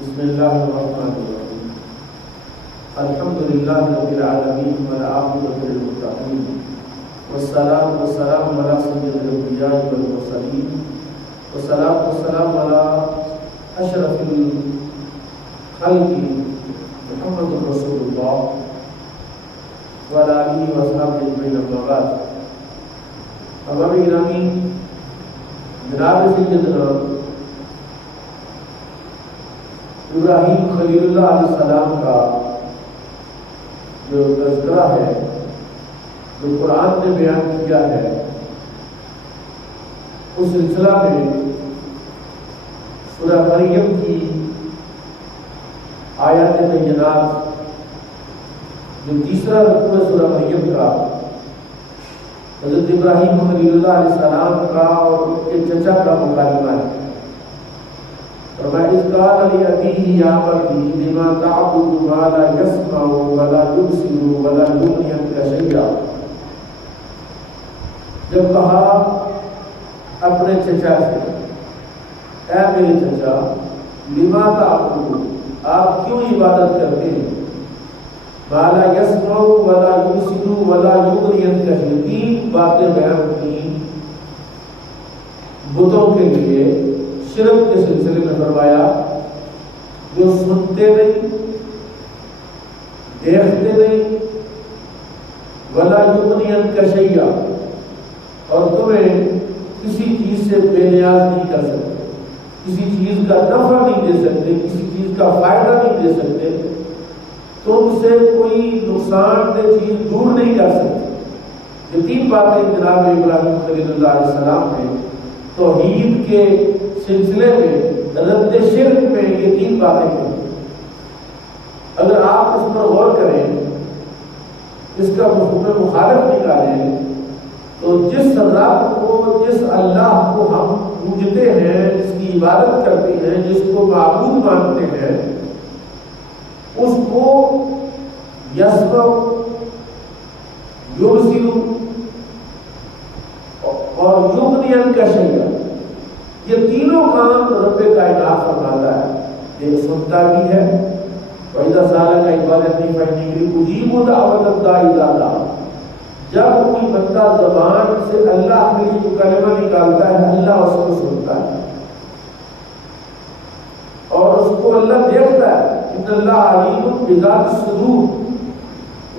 بسم اللہ الرحمن الرحیم الحمد للہ رب العالمین والعاقبۃ للمتقین والصلاة والسلام علی سید الانبیاء والمرسلین والصلاة والسلام علی اشرف الخلق محمد رسول اللہ وعلی آلہ واصحابہ اجمعین اما بعد۔ احباب گرامی، جناب سیدنا ابراہیم خلیل اللہ علیہ السلام کا جو تذکرہ ہے، جو قرآن نے بیان کیا ہے، اس سلسلہ میں سورہ مریم کی آیات بینات، جو تیسرا رکوع ہے سورہ مریم کا، حضرت ابراہیم خلیل اللہ علیہ السلام کا اور ان کے چچا کا مکالمہ ہے۔ وَإِذْ قَالَ لِأَبِيهِ يَا أَبَتِ لِمَ تَعْبُدُ مَا لَا يَسْمَعُ وَلَا يُبْصِرُ وَلَا يُغْنِي عَنكَ شَيْئًا، جب کہا اپنے چچا سے، اے میرے چچا، لِمَ تَعْبُدُ، آپ کیوں عبادت کرتے ہیں، مَا لَا يَسْمَعُ وَلَا يُبْصِرُ وَلَا يُغْنِي عَنكَ شَيْئًا، تین باتیں بیان کی بتوں کے لیے شرک کے سلسلے میں فرمایا، جو سنتے نہیں، دیکھتے نہیں، ولا یغنی عنک شیئا، اور تمہیں کسی چیز سے بے نیاز نہیں کر سکتے، کسی چیز کا نفع نہیں دے سکتے، کسی چیز کا فائدہ نہیں دے سکتے، تم سے کوئی نقصان دہ چیز دور نہیں کر سکتے۔ یہ تین باتیں جناب ابراہیم خلیل اللہ علیہ السلام نے توحید کے سلسلے میں رد شرک میں یہ تین باتیں ہیں۔ اگر آپ اس پر غور کریں، اس کا مفہوم مخالف نکالیں، تو جس رب کو، جس اللہ کو ہم پوجتے ہیں، جس کی عبادت کرتے ہیں، جس کو معبود مانتے ہیں، اس کو یسمع، یبصر اور یغنی عنک شیئا، یہ تینوں کام رب کائنات فرماتا ہے۔ یہ سنتا بھی ہے، وَإِذَا سَأَلَكَ عِبَادِي فَإِنِّي أُجِيبُ دَعْوَةَ الدَّاعِ إِذَا دَعَانِ، جب کوئی بندہ زبان سے اللہ کے لیے جو کلمہ نکالتا ہے، اللہ اس کو سنتا ہے اور اس کو اللہ دیکھتا ہے۔ إِنَّ اللَّهَ عَلِيمٌ بِذَاتِ الصُّدُورِ،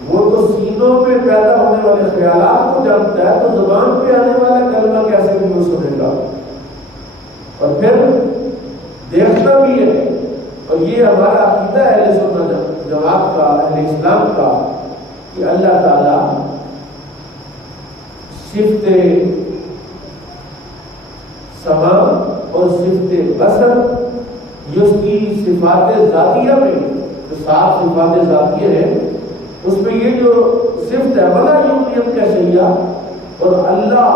وہ تو سینوں میں پیدا ہونے والے خیالات کو جانتا ہے، تو زبان پہ آنے والا کلمہ کیسے بھی وہ سنے گا، اور پھر دیکھتا بھی ہے۔ اور یہ ہمارا عقیدہ ہے اہل سنت جماعت کا، اہل اسلام کا، کہ اللہ تعالیٰ صفت سماع اور صفت بصر، یہ اس کی صفات ذاتیہ میں جو 7 صفات ذاتیہ ہیں، اس میں یہ جو صفت ہے ولا یغنی عنک شیئا، اور اللہ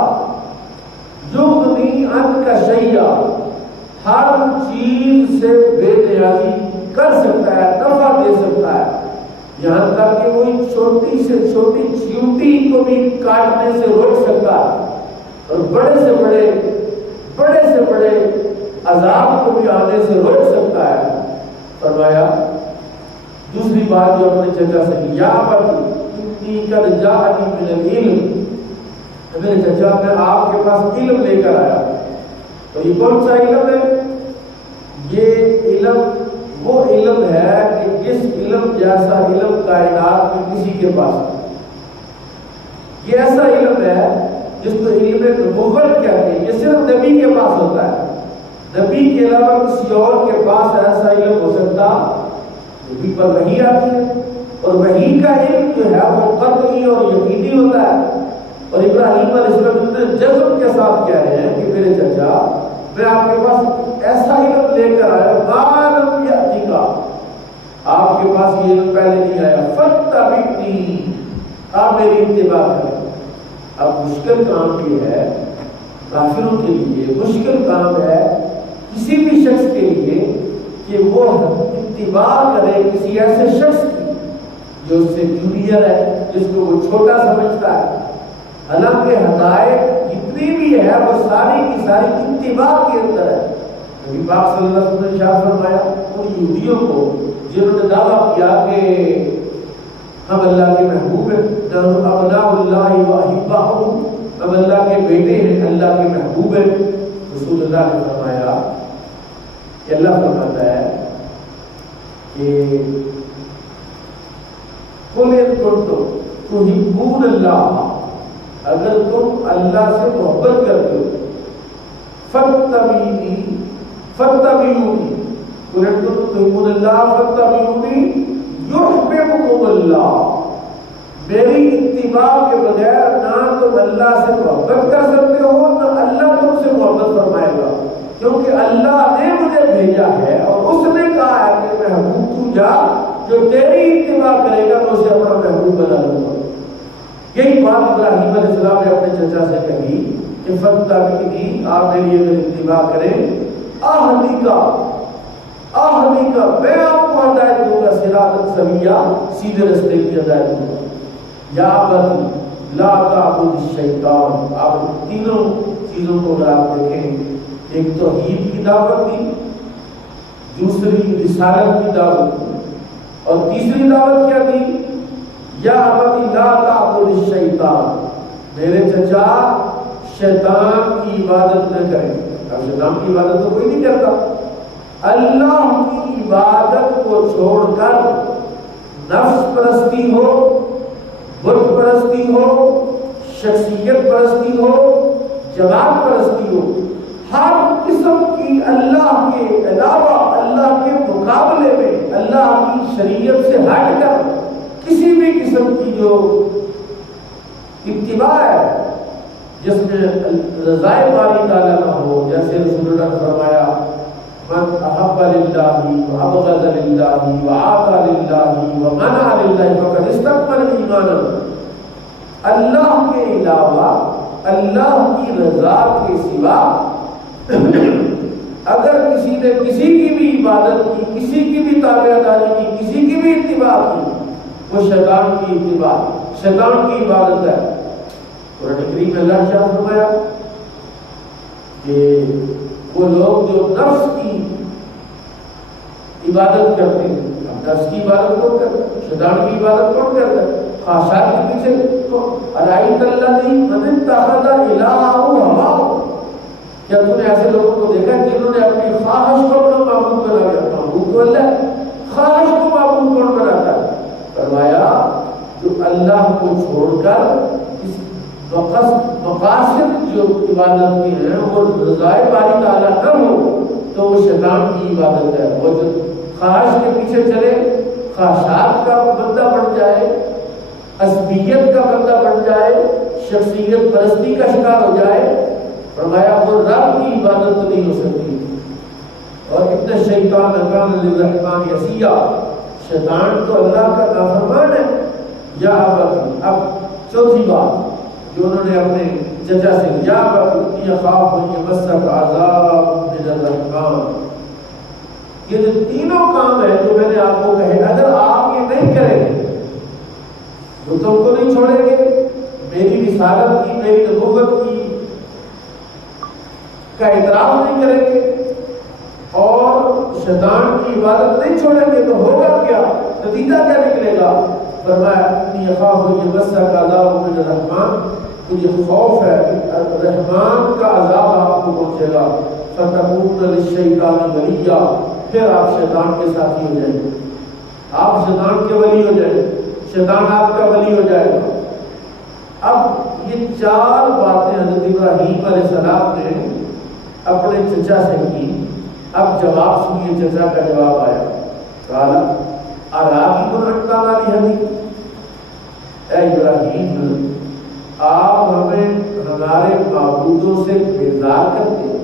یغنی عنک شیئا، ہر چیز سے بے نیازی کر سکتا ہے، نفع دے سکتا ہے، یہاں تک کہ وہی چھوٹی سے چھوٹی چیونٹی کو بھی کاٹنے سے روک سکتا ہے، اور بڑے سے بڑے عذاب کو بھی آنے سے روک سکتا ہے۔ فرمایا دوسری بات جو اپنے چچا سے کی، یا ابتی انی قد جاءنی من العلم، میرے چچا میں آپ کے پاس علم لے کر آیا۔ تو یہ کون سا علم ہے؟ یہ علم وہ علم ہے کہ جس علم جیسا علم کائنات میں کسی کے پاس ہے۔ یہ ایسا علم ہے جس کو علم نبوت کہتے ہیں، یہ صرف نبی کے پاس ہوتا ہے، نبی کے علاوہ کسی اور کے پاس ایسا علم ہو سکتا؟ نبی پر وحی آتی ہے، اور وحی کا علم جو ہے وہ قطعی اور یقینی ہوتا ہے۔ اور ابراہیم علیہ السلام اتنے جذب کے ساتھ کہہ رہے ہیں کہ میرے چچا، میں آپ کے پاس ایسا علم لے کر آیا، ما لم یأتک، آپ کے پاس یہ علم پہلے نہیں آیا، فاتبعنی، آپ میری اتباع کریں۔ اب مشکل کام یہ ہے کافروں کے لیے، مشکل کام ہے کسی بھی شخص کے لیے کہ وہ اتباع کرے کسی ایسے شخص کی جو اس سے جونیئر ہے، جس کو وہ چھوٹا سمجھتا ہے، حالانکہ ہدایت جتنی بھی ہے وہ ساری کی ساری اتباع کے اندر ہے۔ نبی پاک صلی اللہ علیہ وسلم نے ارشاد فرمایا ان یہودیوں کو جنہوں نے دعویٰ کیا کہ ہم اللہ کے محبوب ہیں، نحن ابناء اللہ و احباؤہ، ہم اللہ کے بیٹے ہیں، اللہ کے محبوب ہیں، رسول اللہ نے فرمایا کہ اللہ فرماتا ہے کہ قل ان کنتم تحبون اللہ، اگر تم اللہ سے محبت کرتے ہو، فاتبعونی قل ان کنتم تحبون اللہ فاتبعونی یحببکم اللہ، میری اتباع کے بغیر نہ تم اللہ سے محبت کر سکتے ہو نہ اللہ تم سے محبت فرمائے گا، کیونکہ اللہ نے مجھے بھیجا ہے اور اس نے کہا ہے کہ محبوب تو جا، جو تیری اتباع کرے گا میں اسے اپنا محبوب بنا لوں گا۔ یہی بات ابراہیم علیہ السلام نے اپنے چچا سے کہی کہ فاتبعونی، آپ میری اگر اتباع کریں، آہدی کا میں آپ کو ہدایت دوں گا، صراطا سویا، سیدھے رستے کی ہدایت دوں گا۔ یا ابت لا تعبد الشیطان، آپ تینوں چیزوں کو اگر آپ دیکھیں، ایک توحید کی دعوت دی، دوسری رسالت کی دعوت دی، اور تیسری دعوت کیا دی؟ یا ابت لا تعبد الشیطان، میرے چچا شیطان کی عبادت نہ کریں۔ اب شیطان کی عبادت تو کوئی نہیں کرتا، اللہ کی عبادت کو چھوڑ کر نفس پرستی ہو، بت پرستی ہو، شخصیت پرستی ہو، جماعت پرستی ہو، ہر قسم کی اللہ کے علاوہ، اللہ کے مقابلے میں، اللہ کی شریعت سے ہٹ کر کسی بھی قسم کی جو اتباع ہے جس میں رضائے باری تعالیٰ نہ ہو، جیسے رسول اللہ نے فرمایا من احب للہ وابغض للہ وعاطى للہ ومنع للہ فقد استکمل ایمانا، اللہ کے علاوہ، اللہ کی رضا کے سوا اگر کسی نے کسی کی بھی عبادت کی، کسی کی بھی تابعداری کی، کسی کی بھی اتباع کی، وہ شیطان کی اتباع، شیطان کی عبادت ہے۔ قرآن کریم میں اللہ نے ارشاد فرمایا کہ وہ لوگ جو نفس کی عبادت کرتے ہیں، نفس کی عبادت کون کرتا ہے؟ شیطان کی عبادت کون کرتا ہے؟ خواہشات کے پیچھے ارائیت الذی من اتخذ الہہ ہواہ، کیا تم نے ایسے لوگوں کو دیکھا جنہوں نے اپنی خواہش کو اپنا معبود بنا لیا؟ معبود تو اللہ ہے، خواہش کو معبود کون بناتا ہے؟ فرمایا جو اللہ کو چھوڑ کر مقاصد جو عبادت کی ہیں وہ رضائے باری تعالیٰ نہ ہو تو وہ شیطان کی عبادت ہے۔ وہ جو خواہش کے پیچھے چلے، خواہشات کا بندہ بن جائے، عصبیت کا بندہ بن جائے، شخصیت پرستی کا شکار ہو جائے، فرمایا وہ رب کی عبادت تو نہیں ہو سکتی۔ اور ان الشیطان کان للرحمن عصیا، شیطان تو اللہ کا نافرمان ہے۔ یا ابت، اب چوتھی بات جو انہوں نے اپنے چچا سے، یا ابت یخاف ان یمسک عذاب من الرحمن، یہ جو تینوں کام ہیں جو میں نے آپ کو کہے، اگر آپ یہ نہیں کریں گے، بتوں کو نہیں چھوڑیں گے، میری رسالت کی، میری نبوت کی کا اعتراف نہیں کریں گے، اور شیطان کی عبادت نہیں چھوڑیں گے، تو ہوگا کیا؟ نتیجہ کیا نکلے گا؟ فرمایا انی اخاف ان یمسک عذاب من الرحمن، مجھے خوف ہے کہ رحمان کا عذاب آپ کو پہنچے گا، فتکون للشیطان ولیا، پھر آپ شیطان کے ساتھی ہو جائیں گے، آپ شیطان کے ولی ہو جائیں گے، شیطان آپ کا ولی ہو جائے گا۔ اب یہ چار باتیں حضرت ابراہیم علیہ السلام نے اپنے چچا سے کی۔ اب جواب سنیے، چچا کا جواب آیا، قال اراغب انت عن آلہتی، اے ابراہیم آپ ہمیں ہمارے معبودوں سے بیزار کرتے ہیں۔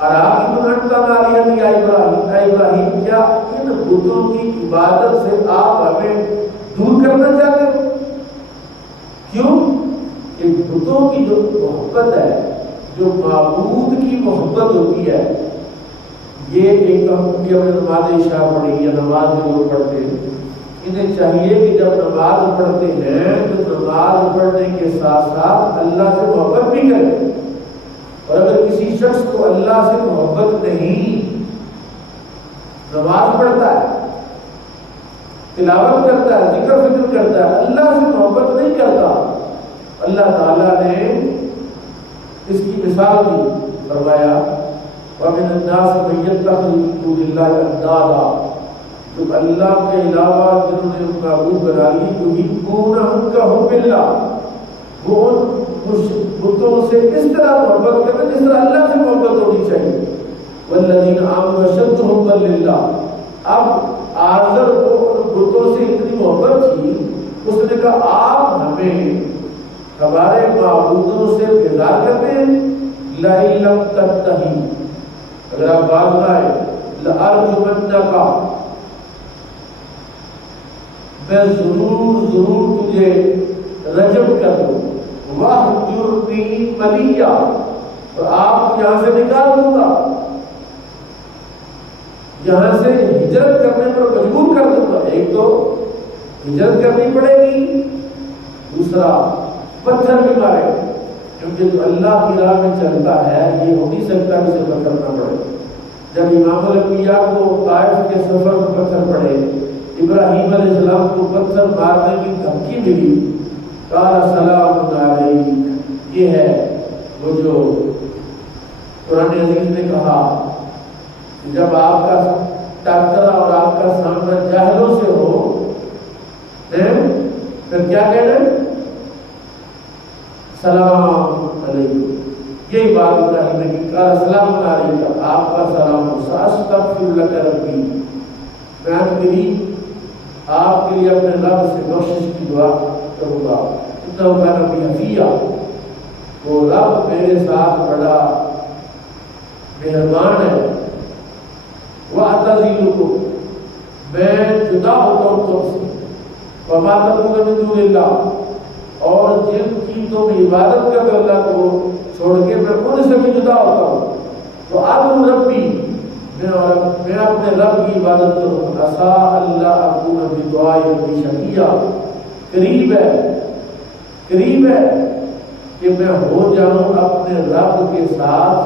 اراغب انت عن آلہتی، اے ابراہیم کیا ان بتوں کی عبادت سے آپ ہمیں دور کرنا چاہتے ہو؟ کیوں؟ کہ بتوں کی جو محبت ہے، جو معبود کی محبت ہوتی ہے، یہ ایک تو ہم کی اپنے نماز عشاء پڑھی یا نماز جو لوگ پڑھتے ہیں، انہیں چاہیے کہ جب نماز پڑھتے ہیں تو نماز پڑھنے کے ساتھ ساتھ اللہ سے محبت بھی کریں، اور اگر کسی شخص کو اللہ سے محبت نہیں، نماز پڑھتا ہے، تلاوت کرتا ہے، ذکر فکر کرتا ہے، اللہ سے محبت نہیں کرتا، اللہ تعالیٰ نے اس کی مثال دی، فرمایا وَمِنَ النَّاسِ مَن يَتَّخِذُ مِن دُونِ اللَّهِ أَندَادًا، جو اللہ کے علاوہ جنہوں نے ان کا معبود بنا لی، يُحِبُّونَهُمْ كَحُبِّ اللَّهِ، وہ ان بتوں سے اس طرح محبت کرتے ہیں جس طرح اللہ سے محبت ہونی چاہیے، وَالَّذِينَ آمَنُوا أَشَدُّ حُبًّا لِلَّهِ، اب آزر کو بتوں سے اتنی محبت تھی، اس نے کہا آپ ہمیں ہمارے معبودوں سے بیزار کرتے ہیں، لَئِن لَّمْ تَنْتَهِ، اگر آپ باز نہ آئے، لَأَرْجُمَنَّكَ، میں ضرور تجھے رجم کر دوں، وَاہْجُرْنِی مَلِيًّا، اور آپ کو یہاں سے نکال دوں گا، یہاں سے ہجرت کرنے پر مجبور کر دوں گا۔ ایک تو ہجرت کرنی پڑے گی، دوسرا پتھر بھی مارے، کیونکہ جو اللہ کی راہ میں چلتا ہے یہ ہو نہیں سکتا کہ اسے پتھر نہ پڑے۔ جب امام الانبیاء کو طائف کے سفر میں پتھر پڑے، ابراہیم علیہ السلام کو پتھر مارنے کی دھمکی ملی، قال سلام علیک، یہ ہے وہ جو قرآن عزیز نے کہا کہ جب آپ کا ٹکرا اور آپ کا سامنا جاہلوں سے ہو پھر کیا کہنا ہے؟ سلام علیکم، یہی بات ابراہیم نے کی، قال سلام علیکم، آپ کا سلام ہو، ساستغفر لک ربی، میں میری آپ کے لیے اپنے رب سے بخشش کی دعا کروں گا، انہ کان بی حفیٰ، وہ رب میرے ساتھ بڑا مہربان ہے، وَأَعْتَزِلُكُمْ، میں جدا ہوتا ہوں تم سے، وَمَا تَدْعُونَ مِن دُونِ اللَّهِ، اور جن کی تم عبادت کرتے اللہ کو چھوڑ کے میں ان سے بھی جدا ہوتا ہوں، تو آدم ربی، میں اپنے رب کی عبادت کروں، عسیٰ اللہ اکون بدعاء ربی شقیٰ، قریب ہے کہ میں ہو جاؤں اپنے رب کے ساتھ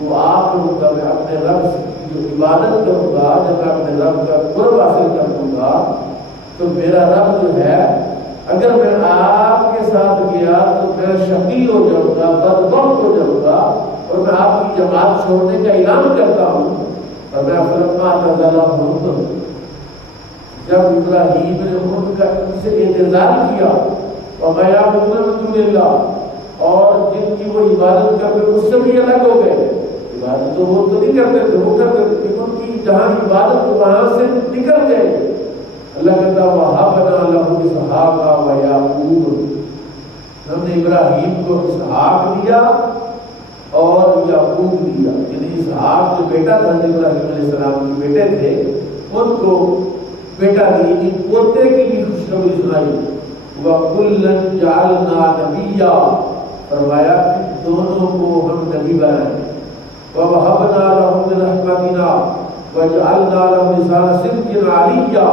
دعا کروں گا، میں اپنے رب کی جو عبادت کروں گا، جب میں اپنے رب کا قرب حاصل کر لوں گا تو میرا رب جو ہے، اگر میں آپ کے ساتھ گیا تو میں شقی ہو جاؤں گا، بدبخت ہو جاؤں گا، اور میں آپ کی جماعت چھوڑنے کا اعلان کرتا ہوں، اور میں فلما اعتزلهم، جب ابراہیم نے ان سے اعتزال کیا، وما یعبدون من دون اللہ، اور جن کی وہ عبادت کرتے اس سے بھی الگ ہو گئے، عبادت تو وہ تو نہیں کرتے تھے، وہ کرتے تھے، لیکن ان کی جہاں عبادت وہاں سے نکل گئے، اللہ کہتا وَهَبْنَا لَهُ إِسْحَاقَ وَيَعْقُوبَ، ہم نے ابراہیم کو اسحاق دیا اور یعقوب دیا، یعنی اسحاق جو بیٹا تھا ابراہیم علیہ السلام کے بیٹے تھے، ان کو بیٹا دی، پوتے کی بھی خوشخبری سنائی، وَكُلًّا جَعَلْنَا نَبِيًّا، فرمایا کہ دونوں کو ہم نبی بنائے، وَوَهَبْنَا لَهُم مِّن رَحْمَتِنَا وَجَعَلْنَا لَهُمْ لِسَانَ صِدْقٍ عَلِيًّا،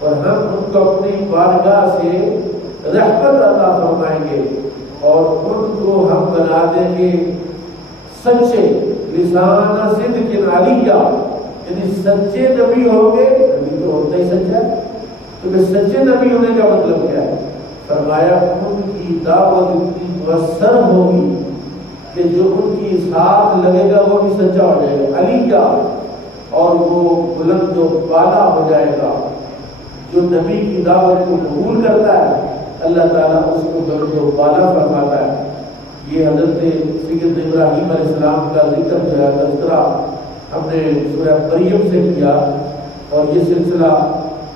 اور ہم ان کو اپنی بارگاہ سے رحمت عطا فرمائیں گے، اور ان کو ہم بنا دیں گے سچے، لسان صدق علیہ، یعنی سچے نبی ہوں گے، نبی تو ہوتا ہی سچا ہے، تو پھر سچے نبی ہونے کا مطلب کیا ہے؟ فرمایا ان کی دعوت اتنی مؤثر ہوگی کہ جو ان کی ساتھ لگے گا وہ بھی سچا ہو جائے گا، علیہ، اور وہ بلند و بالا ہو جائے گا۔ جو نبی کی دعوت کو قبول کرتا ہے اللہ تعالیٰ اس کو بلند و بالا فرماتا ہے۔ یہ حضرت سید ابراہیم علیہ السلام کا ذکر جو ہے تذکرہ ہم نے سورہ مریم سے کیا، اور یہ سلسلہ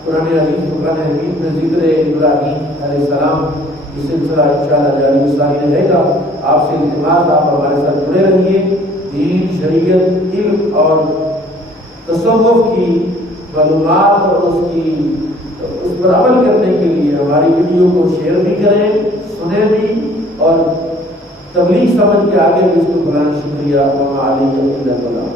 قرآن حکیم میں ذکر ابراہیم علیہ السلام یہ سلسلہ انشاءاللہ جاری و ساری رہے گا۔ آپ سے التماس آپ ہمارے ساتھ جڑے رہیے، دین، شریعت، علم اور تصوف کی معلومات اور اس پر عمل کرنے کے لیے ہماری ویڈیو کو شیئر بھی کریں، سنیں بھی، اور تبلیغ سمجھ کے آگے بھی اس کو بلانا۔ شکریہ۔ وما علیہ الا البلاغ۔